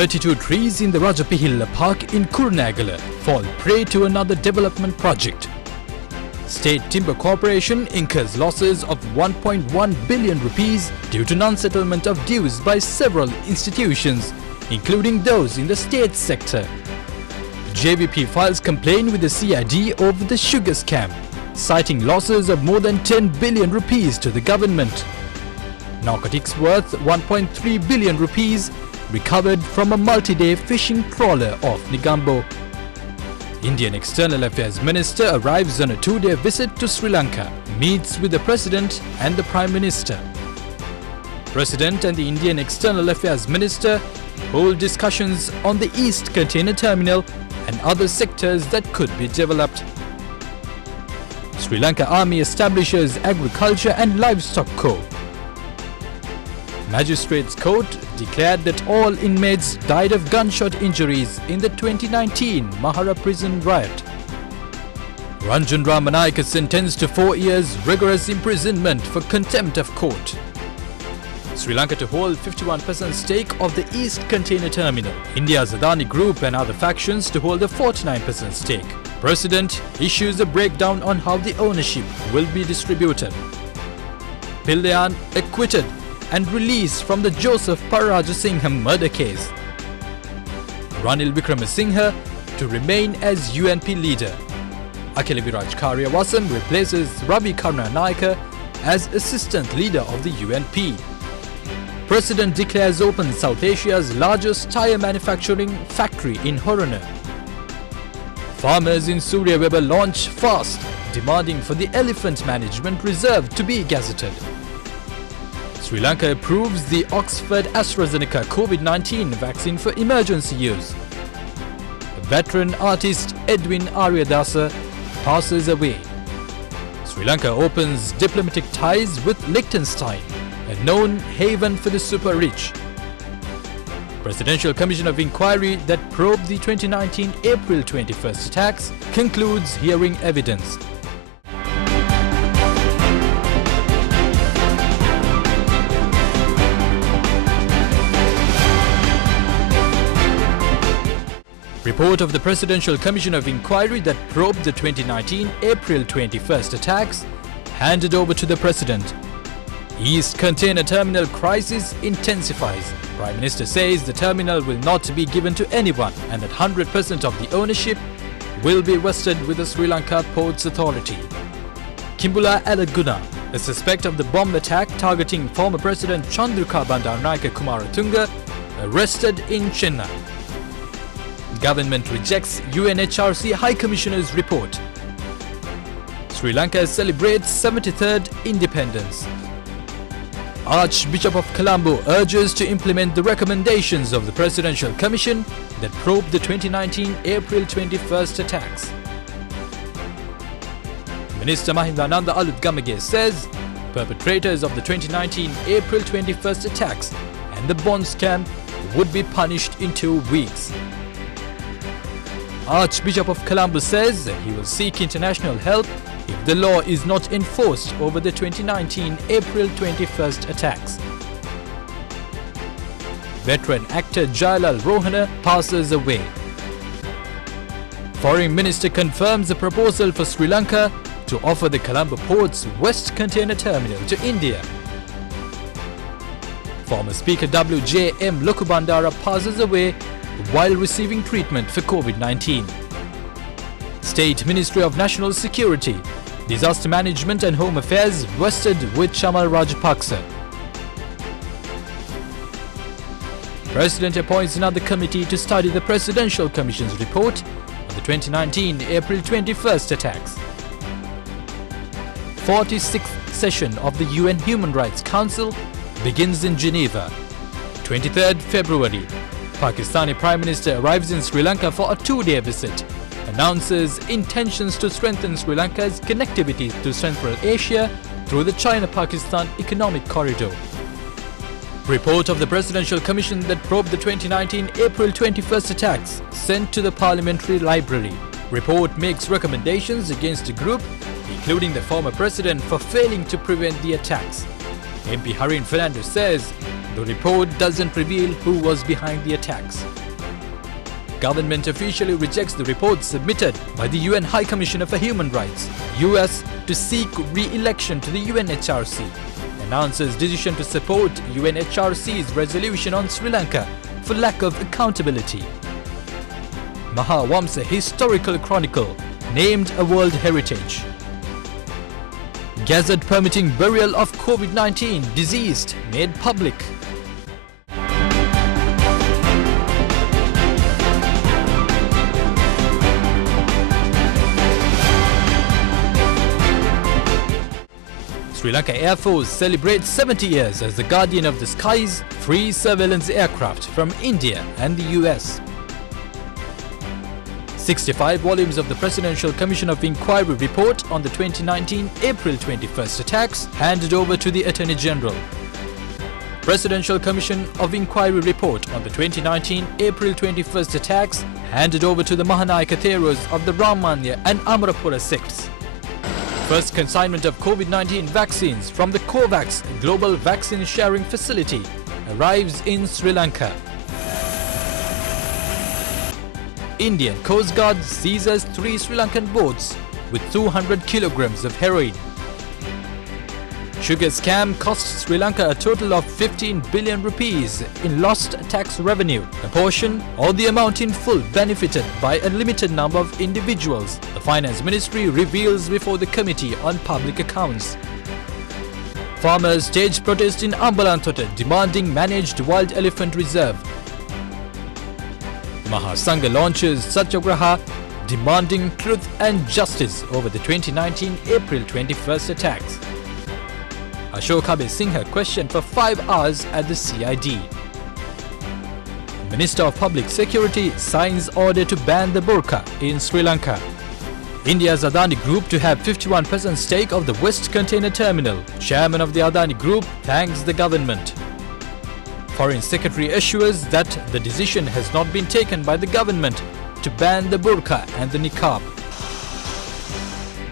32 trees in the Rajapihilla Park in Kurunegala fall prey to another development project. State Timber Corporation incurs losses of 1.1 billion rupees due to non-settlement of dues by several institutions, including those in the state sector. JVP files complaint with the CID over the sugar scam, citing losses of more than 10 billion rupees to the government. Narcotics worth 1.3 billion rupees recovered from a multi-day fishing trawler off Negombo. Indian External Affairs Minister arrives on a 2-day visit to Sri Lanka, meets with the President and the Prime Minister. President and the Indian External Affairs Minister hold discussions on the East Container Terminal and other sectors that could be developed. Sri Lanka Army establishes Agriculture and Livestock Co. Magistrates Court declared that all inmates died of gunshot injuries in the 2019 Mahara prison riot. Ranjan Ramanayake sentenced to 4 years rigorous imprisonment for contempt of court. Sri Lanka to hold 51% stake of the East Container Terminal. India's Adani Group and other factions to hold a 49% stake. President issues a breakdown on how the ownership will be distributed. Pillayan acquitted and released from the Joseph Parajasinghe murder case. Ranil Wickremesinghe to remain as UNP leader. Akhila Viraj Karyawasam replaces Ravi Karunanayake as assistant leader of the UNP. President declares open South Asia's largest tyre manufacturing factory in Horona. Farmers in Suryaweba launch fast, demanding for the elephant management reserve to be gazetted. Sri Lanka approves the Oxford AstraZeneca COVID-19 vaccine for emergency use. Veteran artist Edwin Aryadasa passes away. Sri Lanka opens diplomatic ties with Liechtenstein, a known haven for the super-rich. Presidential Commission of Inquiry that probed the 2019 April 21st attacks concludes hearing evidence. Report of the Presidential Commission of Inquiry that probed the 2019 April 21st attacks handed over to the President. East Container Terminal crisis intensifies. Prime Minister says the terminal will not be given to anyone and that 100% of the ownership will be vested with the Sri Lanka Ports Authority. Kimbula Alaguna, a suspect of the bomb attack targeting former President Chandrika Bandaranaike Kumaratunga, arrested in Chennai. Government rejects UNHRC High Commissioner's report. Sri Lanka celebrates 73rd independence. Archbishop of Colombo urges to implement the recommendations of the Presidential Commission that probed the 2019 April 21st attacks. Minister Mahindananda Alutgamage says perpetrators of the 2019 April 21st attacks and the bond scam would be punished in 2 weeks. Archbishop of Colombo says that he will seek international help if the law is not enforced over the 2019 April 21st attacks. Veteran actor Jailal Rohana passes away. Foreign Minister confirms a proposal for Sri Lanka to offer the Colombo Port's West Container Terminal to India. Former Speaker W.J.M. Lokubandara passes away while receiving treatment for COVID-19. State Ministry of National Security, Disaster Management and Home Affairs vested with Chamal Rajapaksa. President appoints another committee to study the Presidential Commission's report on the 2019 April 21st attacks. 46th session of the UN Human Rights Council begins in Geneva. 23rd February. Pakistani Prime Minister arrives in Sri Lanka for a 2-day visit, announces intentions to strengthen Sri Lanka's connectivity to Central Asia through the China-Pakistan Economic Corridor. Report of the Presidential Commission that probed the 2019 April 21st attacks sent to the Parliamentary Library. Report makes recommendations against a group, including the former president, for failing to prevent the attacks. MP Harin Fernandez says the report doesn't reveal who was behind the attacks. Government officially rejects the report submitted by the UN High Commissioner for Human Rights, US, to seek re-election to the UNHRC. Announces decision to support UNHRC's resolution on Sri Lanka for lack of accountability. Mahawamsa Historical Chronicle named a World Heritage. Gazette permitting burial of COVID-19 deceased made public. Sri Lanka Air Force celebrates 70 years as the guardian of the skies, free surveillance aircraft from India and the US. 65 volumes of the Presidential Commission of Inquiry report on the 2019 April 21st attacks handed over to the Attorney General. Presidential Commission of Inquiry report on the 2019 April 21st attacks handed over to the Mahanayaka Theros of the Ramanya and Amarapura sects. First consignment of COVID-19 vaccines from the COVAX Global Vaccine Sharing Facility arrives in Sri Lanka. Indian Coast Guard seizes 3 Sri Lankan boats with 200 kilograms of heroin. Sugar scam cost Sri Lanka a total of 15 billion rupees in lost tax revenue. A portion or the amount in full benefited by a limited number of individuals, the Finance Ministry reveals before the Committee on Public Accounts. Farmers stage protest in Ambalantota demanding managed wild elephant reserve. Mahasangha launches Satyagraha demanding truth and justice over the 2019 April 21st attacks. Ashok Singha questioned for 5 hours at the CID. Minister of Public Security signs order to ban the burqa in Sri Lanka. India's Adani Group to have 51% stake of the West Container Terminal. Chairman of the Adani Group thanks the government. Foreign Secretary assures that the decision has not been taken by the government to ban the burqa and the niqab.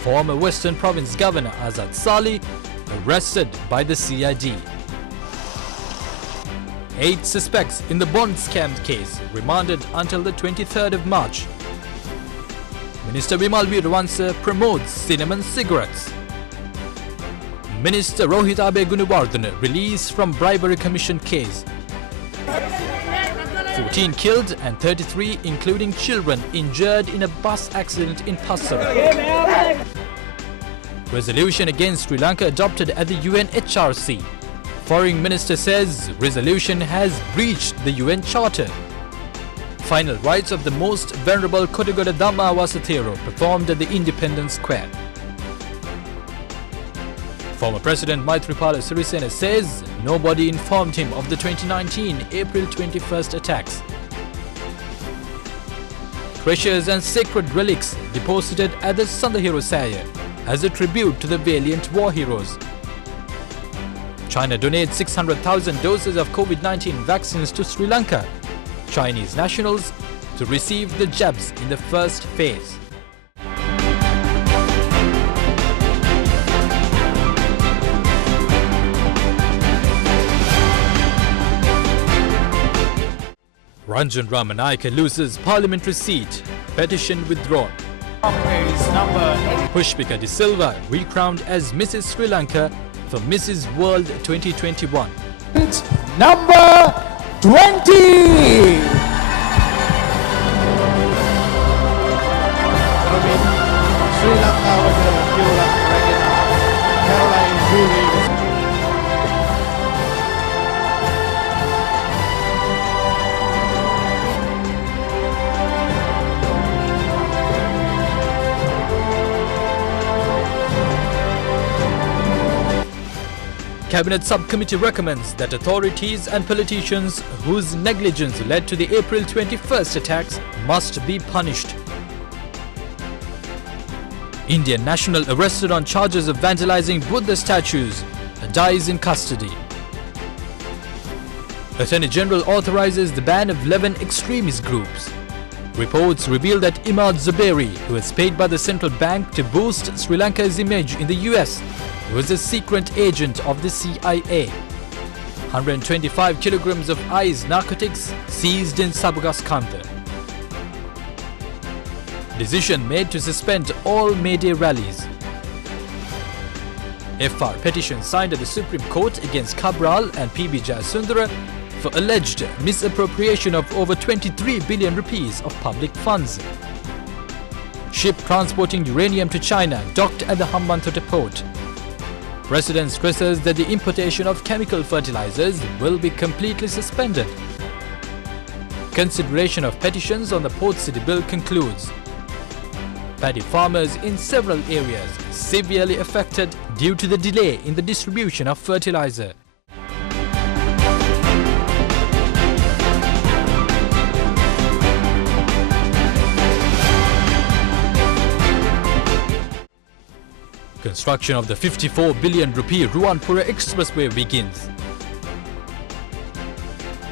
Former Western Province Governor Azad Sali arrested by the CID. 8 suspects in the bond scam case remanded until the 23rd of March. Minister Bimal Veeravansa promotes cinnamon cigarettes. Minister Rohit Abe Gunawardena released from bribery commission case. 14 killed and 33 including children injured in a bus accident in Passara. Resolution against Sri Lanka adopted at the UNHRC. Foreign Minister says resolution has breached the UN Charter. Final rites of the most venerable Kottagoda Dhamma Vasathero performed at the Independence Square. Former President Maithripala Sirisena says nobody informed him of the 2019 April 21st attacks. Treasures and sacred relics deposited at the Sandahiro Saya as a tribute to the valiant war heroes. China donates 600,000 doses of COVID-19 vaccines to Sri Lanka. Chinese nationals to receive the jabs in the first phase. Ranjan Ramanayake loses parliamentary seat. Petition withdrawn. Pushpika De Silva recrowned as Mrs. Sri Lanka for Mrs. World 2021. Number 20. Sri Lanka was a Caroline Julie. Cabinet Subcommittee recommends that authorities and politicians whose negligence led to the April 21st attacks must be punished. Indian national arrested on charges of vandalizing Buddha statues dies in custody. Attorney General authorizes the ban of 11 extremist groups. Reports reveal that Imad Zuberi, who was paid by the central bank to boost Sri Lanka's image in the US, was a secret agent of the CIA. 125 kilograms of ice narcotics seized in Sabugaskanta. Decision made to suspend all May Day rallies. FR petition signed at the Supreme Court against Cabral and PB Jayasundara for alleged misappropriation of over 23 billion rupees of public funds. Ship transporting uranium to China docked at the Hambantota port. President stresses that the importation of chemical fertilizers will be completely suspended. Consideration of petitions on the Port City Bill concludes. Paddy farmers in several areas severely affected due to the delay in the distribution of fertilizer. Construction of the 54 billion rupee Ruwanpura Expressway begins.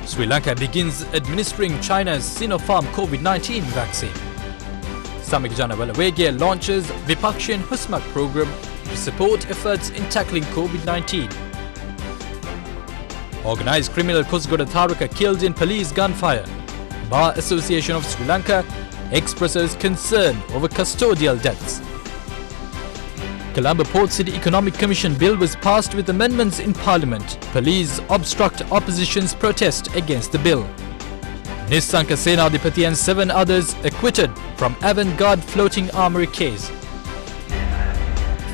Sri Lanka begins administering China's Sinopharm COVID-19 vaccine. Samik Janawalawege launches Vipakshin Husmak program to support efforts in tackling COVID-19. Organised criminal Kusgoda Tharaka killed in police gunfire. Bar Association of Sri Lanka expresses concern over custodial deaths. Colombo Port City Economic Commission Bill was passed with amendments in Parliament. Police obstruct opposition's protest against the bill. Nissanka Senadipati and 7 others acquitted from avant-garde floating armoury case.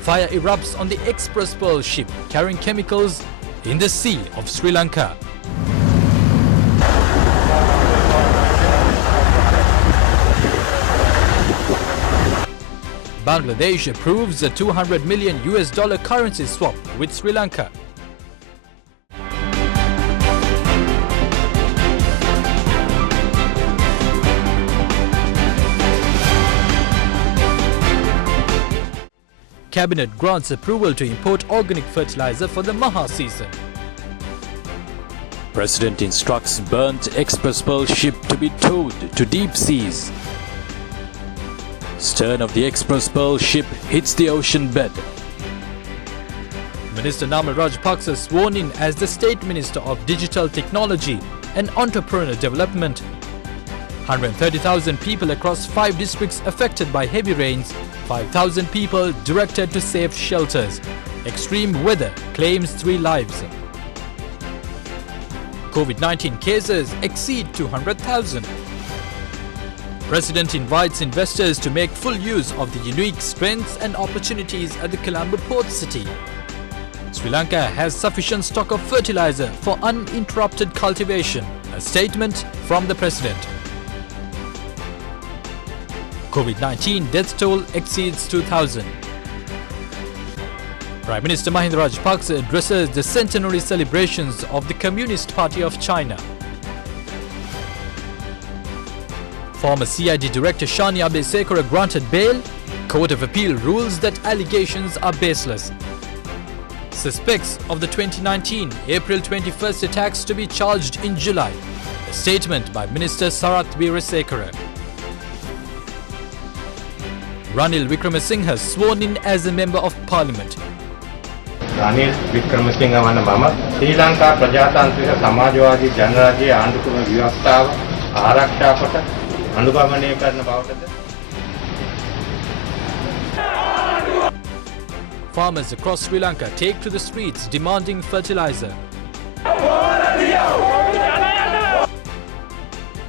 Fire erupts on the Express Pearl ship carrying chemicals in the sea of Sri Lanka. Bangladesh approves a $200 million currency swap with Sri Lanka. Cabinet grants approval to import organic fertilizer for the Maha season. President instructs burnt Express Pearl ship to be towed to deep seas. Stern of the Express Pearl ship hits the ocean bed. Minister Namal Rajapaksa sworn in as the State Minister of Digital Technology and Entrepreneurial Development. 130,000 people across 5 districts affected by heavy rains. 5,000 people directed to safe shelters. Extreme weather claims 3 lives. COVID-19 cases exceed 200,000. President invites investors to make full use of the unique strengths and opportunities at the Colombo Port City. Sri Lanka has sufficient stock of fertilizer for uninterrupted cultivation. A statement from the President. COVID-19 death toll exceeds 2,000. Prime Minister Mahinda Rajapaksa addresses the centenary celebrations of the Communist Party of China. Former CID Director Shani Abeysekara granted bail. Court of Appeal rules that allegations are baseless. Suspects of the 2019 April 21st attacks to be charged in July. A statement by Minister Sarath Weerasekara. Ranil Wickramasinghe sworn in as a Member of Parliament. Ranil Wickremesinghe වන මම ශ්‍රී ලංකා ප්‍රජාතාන්ත්‍රික සමාජවාදී ජනරාජ්‍යයේ ආණ්ඩුක්‍රම ව්‍යවස්ථාව ආරක්ෂා කොට අනුගමනය කරන බවටද Farmers across Sri Lanka take to the streets demanding fertilizer.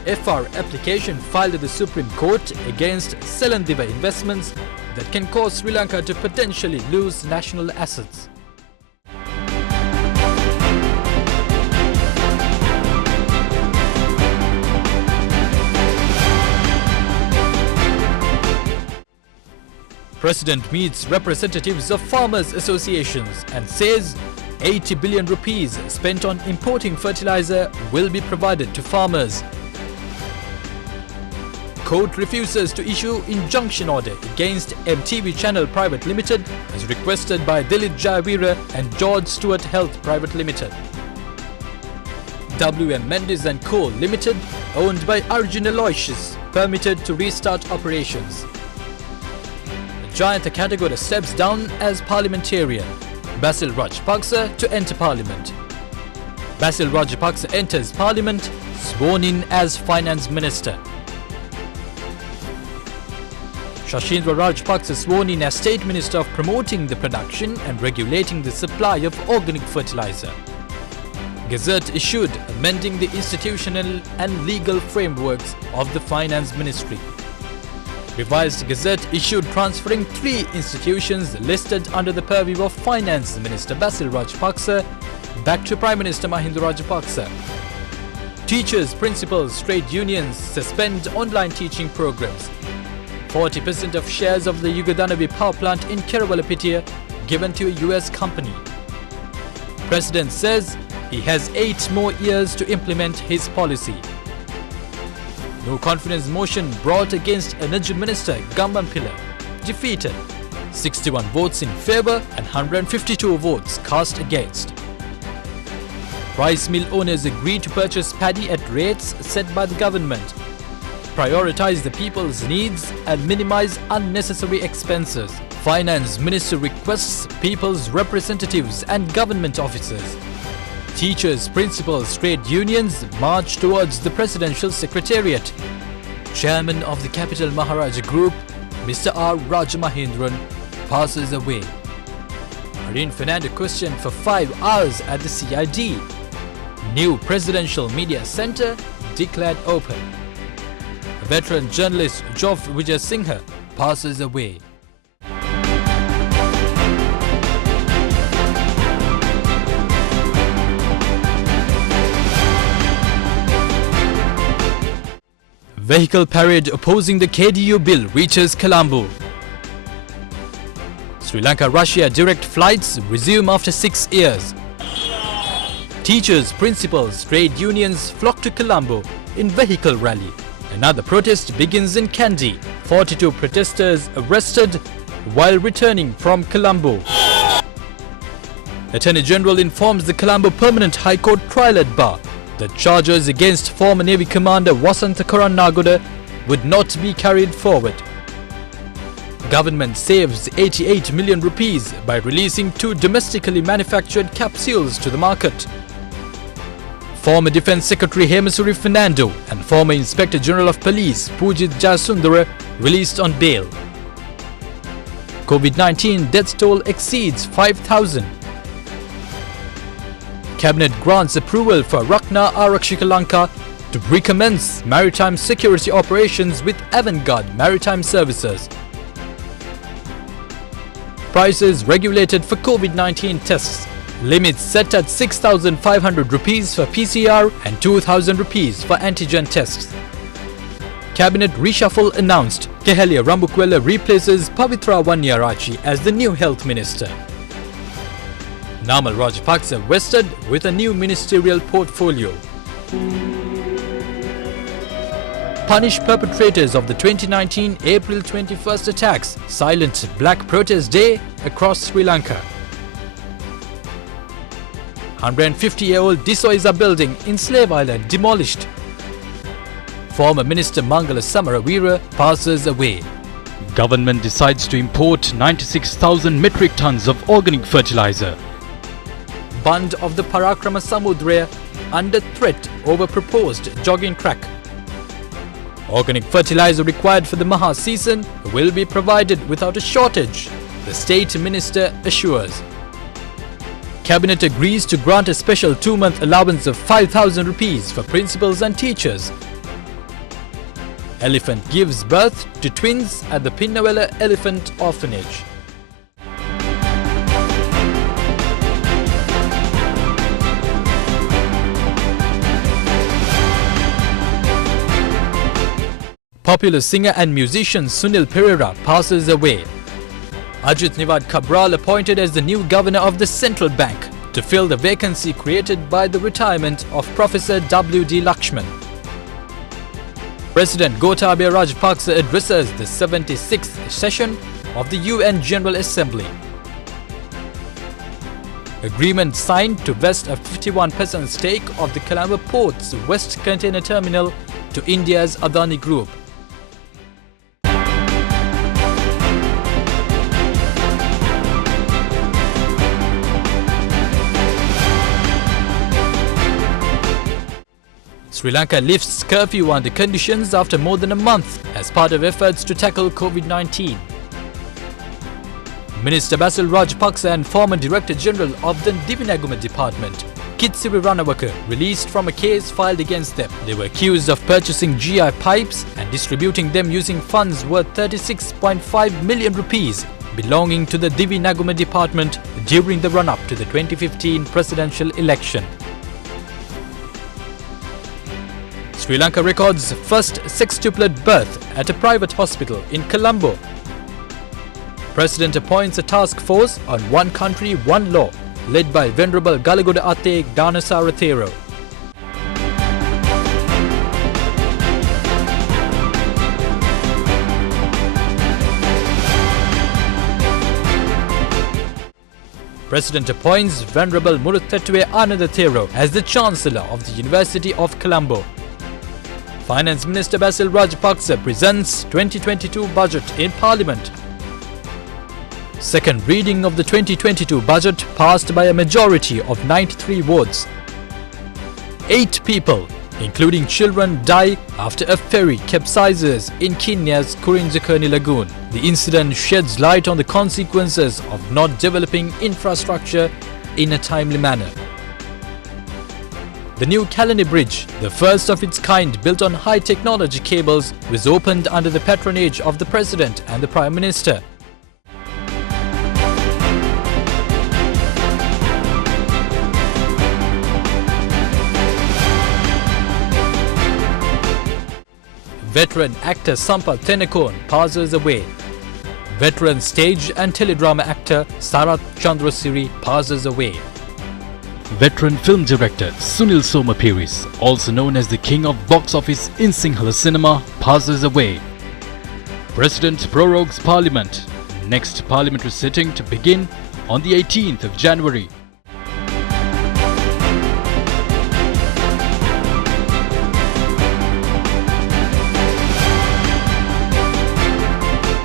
FR application filed at the Supreme Court against Selandiva investments that can cause Sri Lanka to potentially lose national assets. President meets representatives of farmers' associations and says 80 billion rupees spent on importing fertilizer will be provided to farmers. Court refuses to issue injunction order against MTV Channel Private Limited as requested by Dilip Jayavira and George Stewart Health Private Limited. WM Mendes and Co. Limited, owned by Arjun Aloysius, permitted to restart operations. Jayanta Katagora steps down as parliamentarian. Basil Rajapaksa to enter parliament. Basil Rajapaksa enters parliament, sworn in as finance minister. Shashindra Rajapaksa sworn in as State Minister of promoting the production and regulating the supply of organic fertilizer. Gazette issued amending the institutional and legal frameworks of the Finance Ministry. Revised Gazette issued transferring 3 institutions listed under the purview of Finance Minister Basil Rajapaksa back to Prime Minister Mahinda Rajapaksa. Teachers, principals, trade unions suspend online teaching programs. 40% of shares of the Yugadanavi power plant in Kerawalapitiya given to a US company. President says he has 8 more years to implement his policy. No confidence motion brought against Energy Minister Gamban Pillai defeated. 61 votes in favour and 152 votes cast against. Rice mill owners agreed to purchase paddy at rates set by the government, prioritize the people's needs and minimize unnecessary expenses. Finance Minister requests people's representatives and government officers. Teachers, principals, trade unions march towards the Presidential Secretariat. Chairman of the Capital Maharaja Group, Mr. R. Rajamahendran, passes away. Harin Fernando questioned for 5 hours at the CID. New Presidential Media Centre declared open. Veteran journalist Joff Vijay Singha passes away. Vehicle parade opposing the KDU bill reaches Colombo. Sri Lanka-Russia direct flights resume after 6 years. Teachers, principals, trade unions flock to Colombo in vehicle rally. Another protest begins in Kandy. 42 protesters arrested while returning from Colombo. Attorney General informs the Colombo Permanent High Court trial at bar that charges against former Navy Commander Wasantha Karannagoda would not be carried forward. Government saves 88 million rupees by releasing 2 domestically manufactured capsules to the market. Former Defence Secretary Hemasuri Fernando and former Inspector General of Police Pujit Jayasundara released on bail. COVID-19 death toll exceeds 5,000. Cabinet grants approval for Rakna Arakshika Lanka to recommence maritime security operations with Avantgarde Maritime Services. Prices regulated for COVID-19 tests. Limits set at 6,500 rupees for PCR and 2,000 rupees for antigen tests. Cabinet reshuffle announced. Kehalia Rambukwela replaces Pavitra Wanyarachi as the new health minister. Namal Rajapaksa vested with a new ministerial portfolio. Punish perpetrators of the 2019 April 21st attacks. Silent Black Protest Day across Sri Lanka. 150-year-old Disoiza building in Slave Island demolished. Former Minister Mangala Samaravira passes away. Government decides to import 96,000 metric tons of organic fertilizer. Bund of the Parakrama Samudra under threat over proposed jogging track. Organic fertilizer required for the Maha season will be provided without a shortage, the State Minister assures. Cabinet agrees to grant a special 2-month allowance of 5,000 rupees for principals and teachers. Elephant gives birth to twins at the Pinnavela Elephant Orphanage. Popular singer and musician Sunil Pereira passes away. Ajit Nivad Cabral appointed as the new governor of the central bank to fill the vacancy created by the retirement of Professor W.D. Lakshman. President Gotabaya Rajapaksa addresses the 76th session of the UN General Assembly. Agreement signed to vest a 51% stake of the Colombo Port's West Container Terminal to India's Adani Group. Sri Lanka lifts curfew under conditions after more than a month as part of efforts to tackle COVID-19. Minister Basil Rajapaksa and former Director General of the Divinaguma Department, Kitsiri Ranawaka, released from a case filed against them. They were accused of purchasing GI pipes and distributing them using funds worth 36.5 million rupees belonging to the Divinaguma Department during the run-up to the 2015 presidential election. Sri Lanka records first sextuplet birth at a private hospital in Colombo. President appoints a task force on One Country, One Law, led by Venerable Galagoda Atte Dhanasara Thero. President appoints Venerable Muruthattuwe Ananda Thero as the Chancellor of the University of Colombo. Finance Minister Basil Rajapaksa presents 2022 budget in Parliament. Second reading of the 2022 budget passed by a majority of 93 votes. 8 people, including children, die after a ferry capsizes in Kenya's Kurinjakurni Lagoon. The incident sheds light on the consequences of not developing infrastructure in a timely manner. The new Kalani Bridge, the first of its kind built on high-technology cables, was opened under the patronage of the President and the Prime Minister. Veteran actor Sampath Thenakon passes away. Veteran stage and teledrama actor Sarath Chandrasiri passes away. Veteran film director Sunil Somapiris, also known as the king of box office in Sinhala cinema, passes away. President prorogues Parliament. Next parliamentary sitting to begin on the 18th of January.